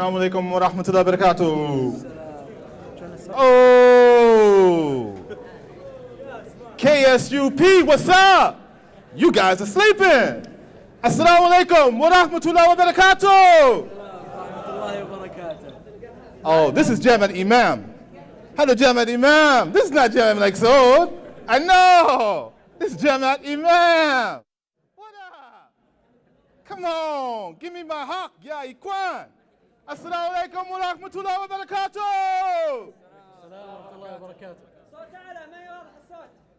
Assalamu alaikum wa rahmatullahi wa barakatuh. Oh, KSUP, what's up? You guys are sleeping. Assalamu alaikum wa rahmatullahi wa barakatuh. Oh, this is Jam Imam. Hello, Jam Imam. This is not Jam like so. I know. This is Jam Imam. What up? Come on, give me my haq, ya Ikwan. Assalamu alaikum wa rahmatullahi wa barakatuh.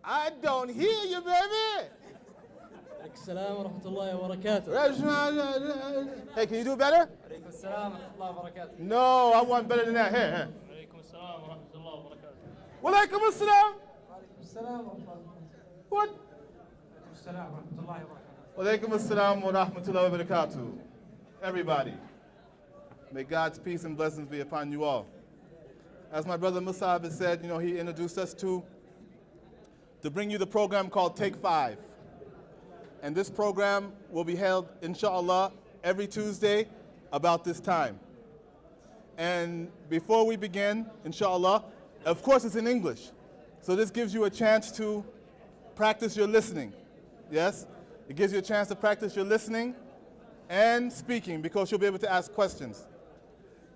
I don't hear you, baby. السلام ورحمة الله وبركاته. Hey, can you do better? عليكم السلام ورحمة الله وبركاته. No, I want better than that. Here. عليكم السلام ورحمة الله وبركاته. Walaikum assalam. وعليكم السلام ورحمة الله. What? وعليكم السلام ورحمة الله وبركاته. Walaikum assalam wa rahmatullahi wa barakatuh. Everybody, may God's peace and blessings be upon you all. As my brother Musab has said, he introduced us to bring you the program called Take 5. And this program will be held, inshallah, every Tuesday about this time. And before we begin, inshallah, of course it's in English. So this gives you a chance to practice your listening. Yes? It gives you a chance to practice your listening and speaking because you'll be able to ask questions.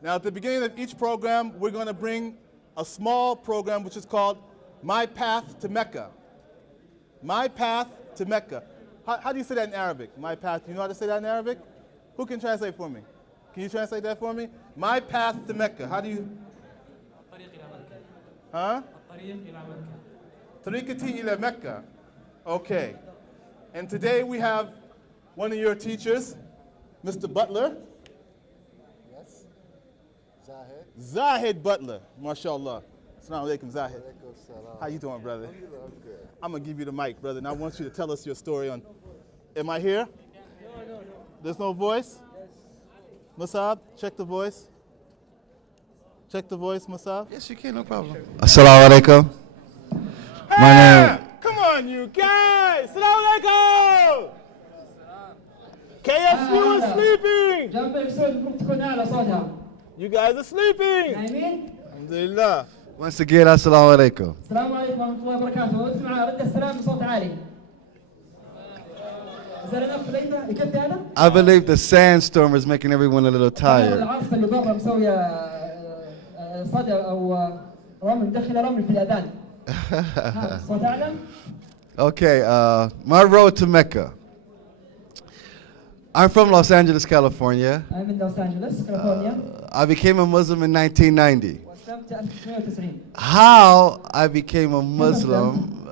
Now at the beginning of each program, we're going to bring a small program which is called My Path to Mecca. My Path to Mecca. How do you say that in Arabic? My path. Do you know how to say that in Arabic? Who can translate for me? Can you translate that for me? My path to Mecca. How do you? Huh? Tariqati ila Mecca. Okay. And today we have one of your teachers, Mr. Butler. Yes. Zahid. Zahid Butler. MashaAllah. Assalamu alaikum, Zahid. Alaikum How you doing, brother? I'm good. I'm going to give you the mic, brother, and I want you to tell us your story on... Am I here? No. There's no voice? Musab, check the voice. Check the voice, Musab. Yes, you can, no problem. Assalamu alaikum. Hey, come on, you guys! Assalamu alaikum! KSU is sleeping! جنبك صوت تكون أعلى صوتها. You guys are sleeping! نايمين؟ Alhamdulillah. Once again, assalamu alaikum. السلام عليكم ورحمة الله وبركاته. اسمع رد السلام بصوت عالي. زلنا حذيفة يكفي هذا؟ I believe the sandstorm is making everyone a little tired. العاصفة اللي برا مسوية صدى أو رمل مدخلة رمل في الأذان. صوت أعلى؟ Okay, my road to Mecca. I'm from Los Angeles, California. أنا من لوس أنجلوس كاليفورنيا. I became a Muslim in 1990. وأسلمت 1990. How I became a Muslim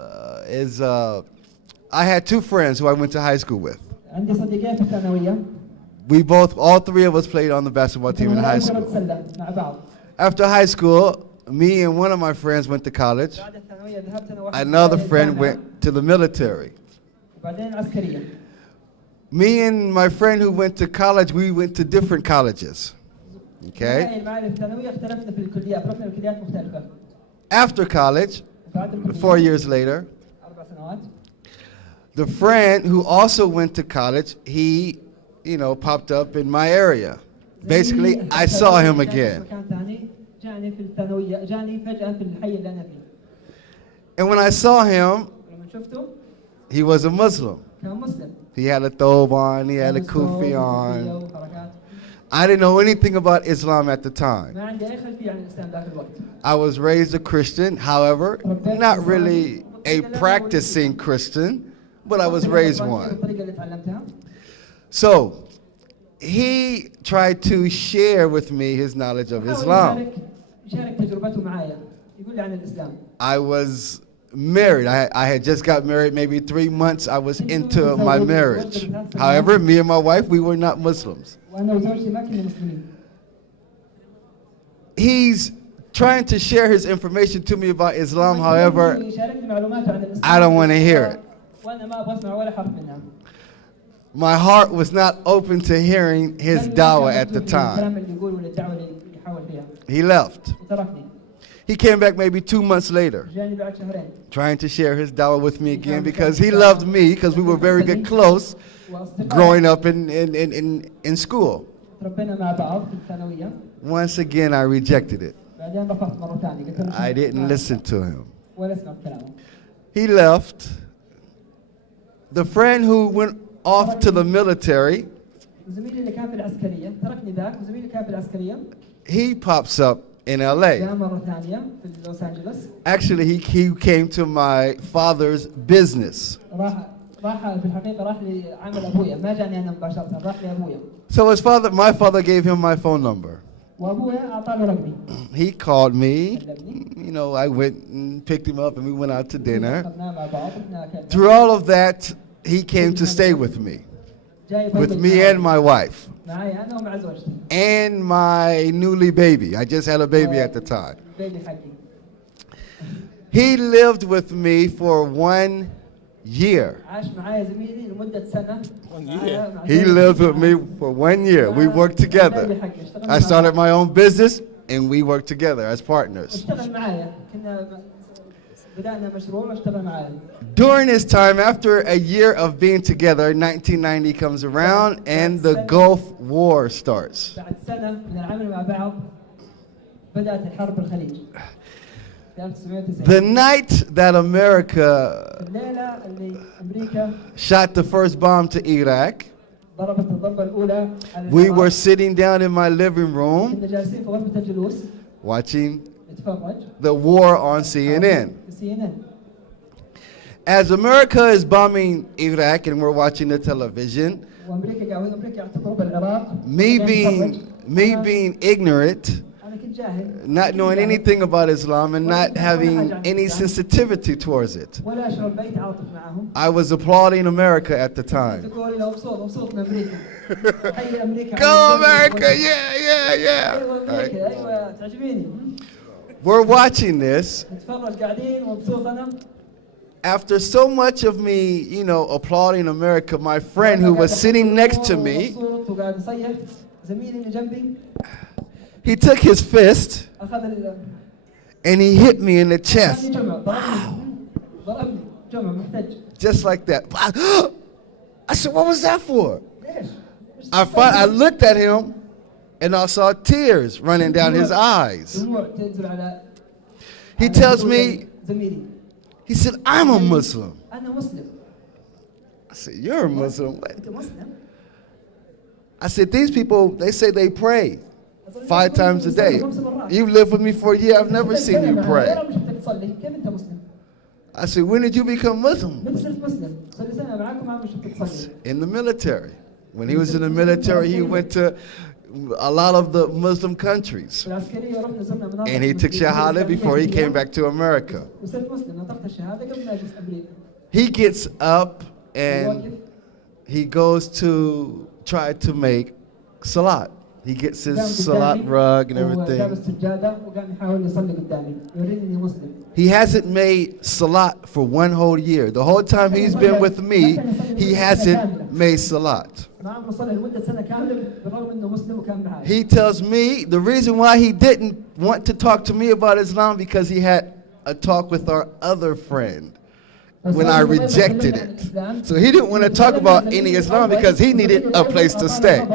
is I had two friends who I went to high school with. عندي صديقين في الثانوية. All three of us played on the basketball team in high كرة school. سلة مع بعض. After high school, me and one of my friends went to college. بعد الثانوية ذهبت أنا واحد. Another friend went to the military. وبعدين عسكرية. Me and my friend who went to college, we went to different colleges. Okay? معي الثانوية اختلفنا في الكليات، رحنا لكليات مختلفة. After college, بعد الكلية 4 years later, 4 سنوات. the friend who also went to college, he, popped up in my area. Basically, I saw him again. مكان ثاني جاني في الثانوية، جاني فجأة في الحي اللي أنا فيه. And when I saw him, لما شفته he was a Muslim. كان مسلم. He had a thobe on, he had a kufi on. I didn't know anything about Islam at the time. ما عندي أي خلفية عن الإسلام ذاك الوقت. I was raised a Christian, however, not really a practicing Christian, but I was raised one. So, he tried to share with me his knowledge of Islam. يشارك تجربته معايا. يقول لي عن الإسلام. I was married. I had just got married, maybe 3 months I was into my marriage. However, me and my wife, we were not Muslims. وأنا وزوجتي ما كنا مسلمين. He's trying to share his information to me about Islam, however, I don't want to hear it. وأنا ما أبغى أسمع ولا حرف منها. My heart was not open to hearing his dawah at the time. الكلام اللي يقوله والدعوة اللي يحاول فيها. He left. تركني. He came back maybe 2 months later, جاني بعد شهرين. trying to share his dawah with me again because he loved me because we were very good close growing up in school. تربينا مع بعض في الثانوية. Once again, I rejected it. بعدين رفضت مرة ثانية. قلت له I didn't listen to him. ولا سمعت كلامه. He left. The friend who went off to the military, زميلي اللي كان في العسكرية تركني ذاك، وزميلي اللي كان في العسكرية he pops up in LA. جاء مرة ثانية في لوس أنجلوس. Actually, he came to my father's business. راح في الحقيقة راح لعمل أبويا، ما جاني أنا مباشرة، راح لأبويا. So my father gave him my phone number. وأبويا أعطاني رقمي. He called me. You know, I went and picked him up and we went out to dinner. Through all of that, he came to stay with me and my wife. And my newly baby. I just had a baby at the time. He lived with me for 1 year. He lived with me for 1 year. We worked together. I started my own business and we worked together as partners. During this time, after a year of being together, 1990 comes around and the Gulf War starts. The night that America shot the first bomb to Iraq, we were sitting down in my living room watching the war on CNN. As America is bombing Iraq and we're watching the television, me being ignorant, not knowing anything about Islam and not having any sensitivity towards it, I was applauding America at the time. Go America, yeah. Right. We're watching this. After so much of me, you know, applauding America, my friend who was sitting next to me, he took his fist and he hit me in the chest. Wow. Just like that. I said, what was that for? I looked at him and I saw tears running down his eyes. He tells me, he said, I'm a Muslim. I said, you're a Muslim? What? I said, these people, they say they pray 5 times a day. You've lived with me for a year, I've never seen you pray. I said, when did you become Muslim? In the military. When he was in the military, he went to a lot of the Muslim countries. And he took Shahada before he came back to America. He gets up and he goes to try to make salat. He gets his salat rug and everything. He hasn't made salat for 1 whole year. The whole time he's been with me, he hasn't made salat. He tells me the reason why he didn't want to talk to me about Islam because he had a talk with our other friend when I rejected it. So he didn't want to talk about any Islam because he needed a place to stay.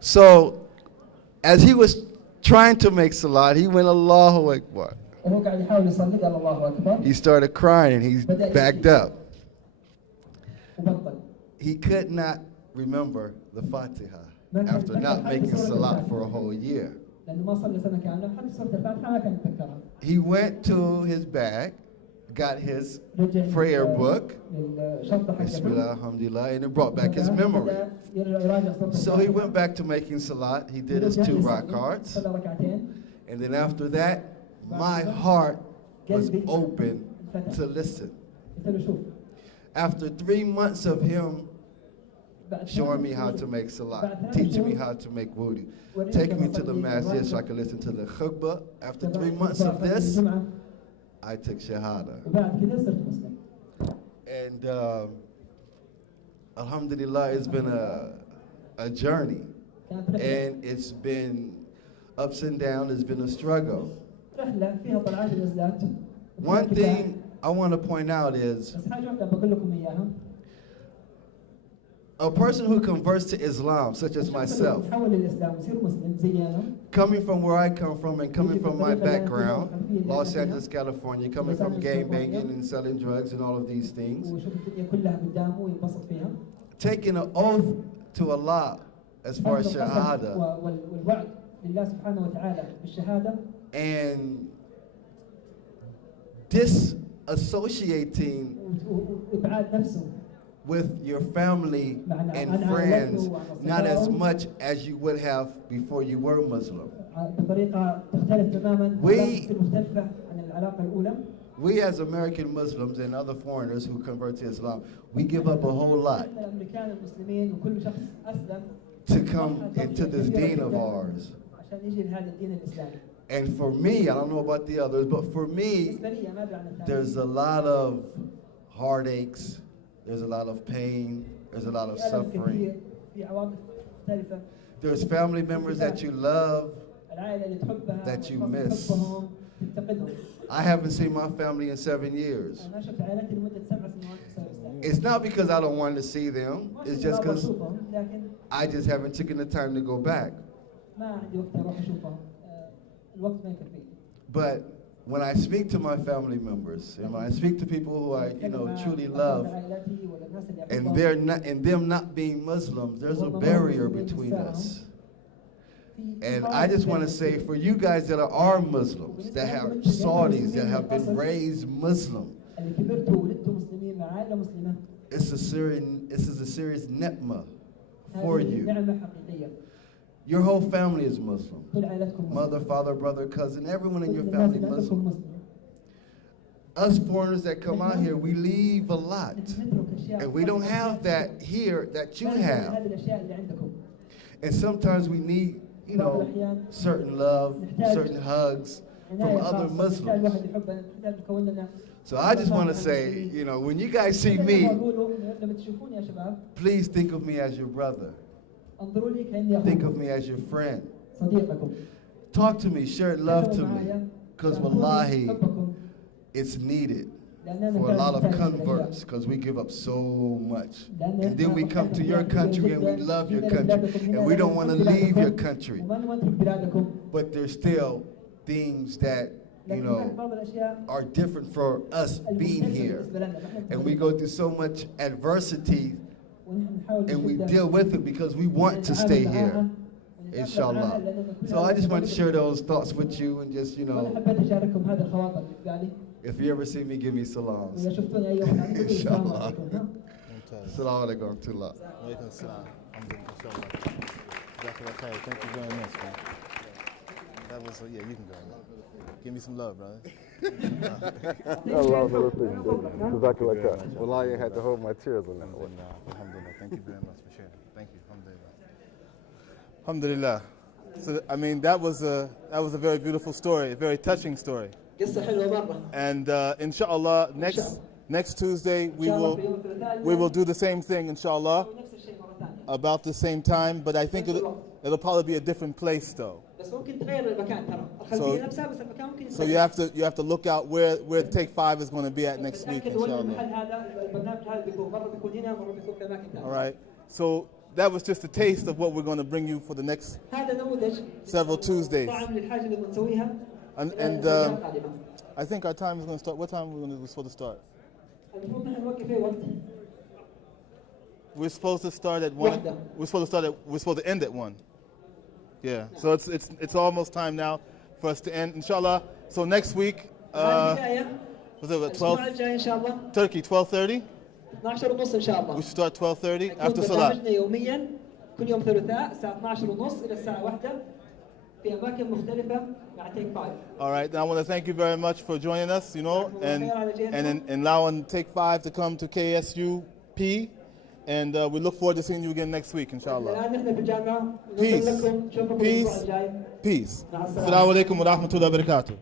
So as he was trying to make salat, he went Allahu Akbar. He started crying and he backed up. He could not remember the Fatiha after not making salat for a whole year. He went to his bag, got his prayer book, Bismillah, alhamdulillah, and it brought back his memory. So he went back to making salat. He did his 2 rak'ats. And then after that, my heart was open to listen. After 3 months of him showing me how to make salat, teaching me how to make wudu, taking me to the masjid so I could listen to the khutbah. After 3 months of this, I took Shahada. And alhamdulillah, it's been a journey. And it's been ups and downs, it's been a struggle. One thing I want to point out is A person who converts to Islam, such as myself, يتحول للإسلام ويصير مسلم زي أنا. coming from where I come from and coming from my background, Los Angeles, California, coming from gang banging and selling drugs and all of these things, ويشوف الدنيا كلها قدامه وينبسط فيها. taking an oath to Allah as far as shahada, والوعد لله سبحانه وتعالى بالشهادة. and disassociating وإبعاد نفسه with your family and friends, not as much as you would have before you were Muslim. بطريقة تختلف تماما. مختلفة عن العلاقة الأولى. We as American Muslims and other foreigners who convert to Islam, we give up a whole lot الأمريكان المسلمين وكل شخص أسلم to come into this deen of ours. عشان يجي لهذا الدين الإسلامي. And for me, I don't know about the others, but for me, there's a lot of heartaches, there's a lot of pain, there's a lot of suffering. There's family members that you love, that you miss. I haven't seen my family in 7 years. It's not because I don't want to see them, it's just because I just haven't taken the time to go back. But when I speak to my family members and when I speak to people who I truly love, and them not being Muslims, there's a barrier between us. And I just want to say, for you guys that are Muslims, that have Saudis, that have been raised Muslim, this is a serious ni'mah for you. Your whole family is Muslim. Mother, father, brother, cousin, everyone in your family is Muslim. Us foreigners that come out here, we leave a lot. And we don't have that here that you have. And sometimes we need, certain love, certain hugs from other Muslims. So I just want to say, when you guys see me, please think of me as your brother. Think of me as your friend. Talk to me, share love to me, because wallahi, it's needed for a lot of converts, because we give up so much. And then we come to your country and we love your country, and we don't want to leave your country. But there's still things that are different for us being here. And we go through so much adversity, and we deal with it because we want to stay here, inshallah. So I just want to share those thoughts with you, and just, if you ever see me, give me salams. Inshallah. Assalamu alaikum wa rahmatullah. Thank you very much, man. That was, you can go, man. Give me some love, brother. Allah, Wallahi, I had to hold my tears on that one. Alhamdulillah. Thank you very much for sharing. Thank you. Alhamdulillah. So, I mean, that was a very beautiful story, a very touching story. And inshallah, next Tuesday we will do the same thing, inshallah, about the same time. But I think it'll probably be a different place, though. So you have to look out where Take 5 is going to be at next week, inshallah. All right. So that was just a taste of what we're going to bring you for the next several Tuesdays. And I think our time is going to start. What time are we supposed to start? We're supposed to start at 1. We're supposed to end at 1. Yeah. So it's almost time now for us to end, inshallah. So next week, was it 12? Turkey, 12:30. 12:30 إن شاء الله. We should start 12:30 after Salah. يوميا كل يوم ثلاثاء الساعة 12:30 إلى الساعة 1 في أماكن مختلفة مع Take 5. All right, now I want to thank you very much for joining us, and allowing Take 5 to come to KSUP, and we look forward to seeing you again next week, inshallah. Peace. Peace. Peace. Assalamu alaikum wa rahmatullahi wa barakatuh.